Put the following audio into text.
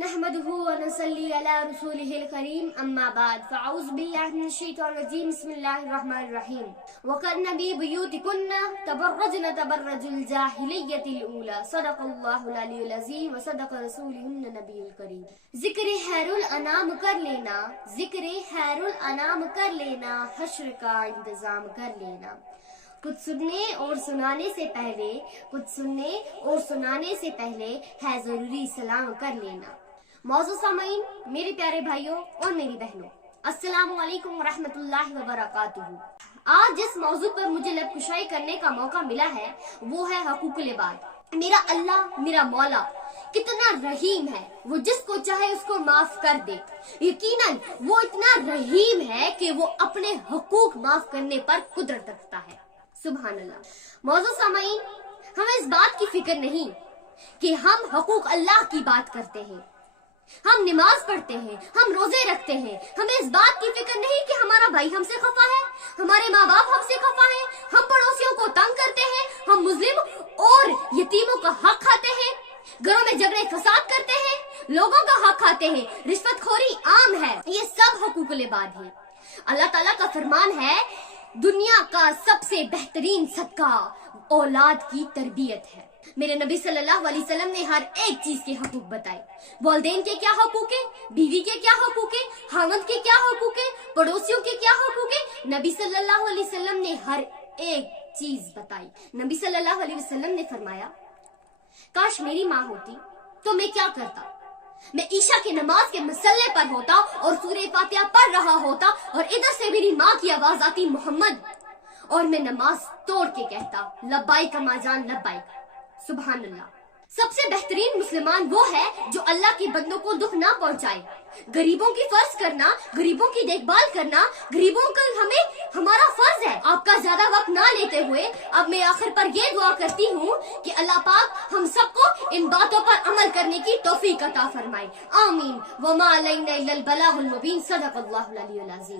نحمده ونصلي على رسوله الكريم أما بعد فأعوذ بالله من الشيطان الرجيم بسم الله الرحمن الرحيم وقرن في بيوتكن تبرجن تبرج الجاهلية الأولى صدق الله العلي العظيم وصدق رسوله النبي الكريم ذکر خیر الانام کر لینا ذکر خیر الانام کر لینا حشر کا انتظام کر لینا کچھ سننے اور سنانے سے پہلے ہے ضروری سلام کر لینا۔ موضوع سامعین، میرے پیارے بھائیوں اور میری بہنوں، السلام علیکم ورحمۃ اللہ وبرکاتہ۔ آج جس موضوع پر مجھے لب کشائی کرنے کا موقع ملا ہے وہ ہے حقوق العباد۔ میرا اللہ، میرا مولا کتنا رحیم ہے، وہ جس کو چاہے اس کو معاف کر دے۔ یقیناً وہ اتنا رحیم ہے کہ وہ اپنے حقوق معاف کرنے پر قدرت رکھتا ہے، سبحان اللہ۔ موضوع سامعین، ہمیں اس بات کی فکر نہیں کہ ہم حقوق اللہ کی بات کرتے ہیں، ہم نماز پڑھتے ہیں، ہم روزے رکھتے ہیں، ہمیں اس بات کی فکر نہیں کہ ہمارا بھائی ہم سے خفا ہے، ہمارے ماں باپ ہم سے خفا ہیں، ہم پڑوسیوں کو تنگ کرتے ہیں، ہم مظلم اور یتیموں کا حق کھاتے ہیں، گھروں میں جھگڑے فساد کرتے ہیں، لوگوں کا حق کھاتے ہیں، رشوت خوری عام ہے۔ یہ سب حقوق العباد ہیں۔ اللہ تعالیٰ کا فرمان ہے، دنیا کا سب سے بہترین صدقہ اولاد کی تربیت ہے۔ میرے نبی صلی اللہ علیہ وسلم نے ہر ایک چیز کے حقوق بتائے۔ والدین کے کیا حقوق ہیں، بیوی کے کیا حقوق ہیں، خاوند کے کیا حقوق ہیں، پڑوسیوں کے کیا حقوق ہیں، نبی صلی اللہ علیہ وسلم نے ہر ایک چیز بتائی۔ نبی صلی اللہ علیہ وسلم نے فرمایا، کاش میری ماں ہوتی تو میں کیا کرتا، میں عشاء کی نماز کے مصلے پر ہوتا اور سورہ فاتحہ پڑھ رہا ہوتا اور ادھر سے میری ماں کی آواز آتی محمد، اور میں نماز توڑ کے کہتا لبیک اما جان لبیک، سبحان اللہ۔ سب سے بہترین مسلمان وہ ہے جو اللہ کے بندوں کو دکھ نہ پہنچائے۔ غریبوں کی فرض کرنا، غریبوں کی دیکھ بھال کرنا، غریبوں کا ہمارا فرض ہے۔ آپ کا زیادہ وقت نہ لیتے ہوئے اب میں آخر پر یہ دعا کرتی ہوں کہ اللہ پاک ہم سب کو ان باتوں پر عمل کرنے کی توفیق عطا فرمائے، آمین۔ وما علینا الا البلاغ المبین، صدق اللہ العلی العظیم۔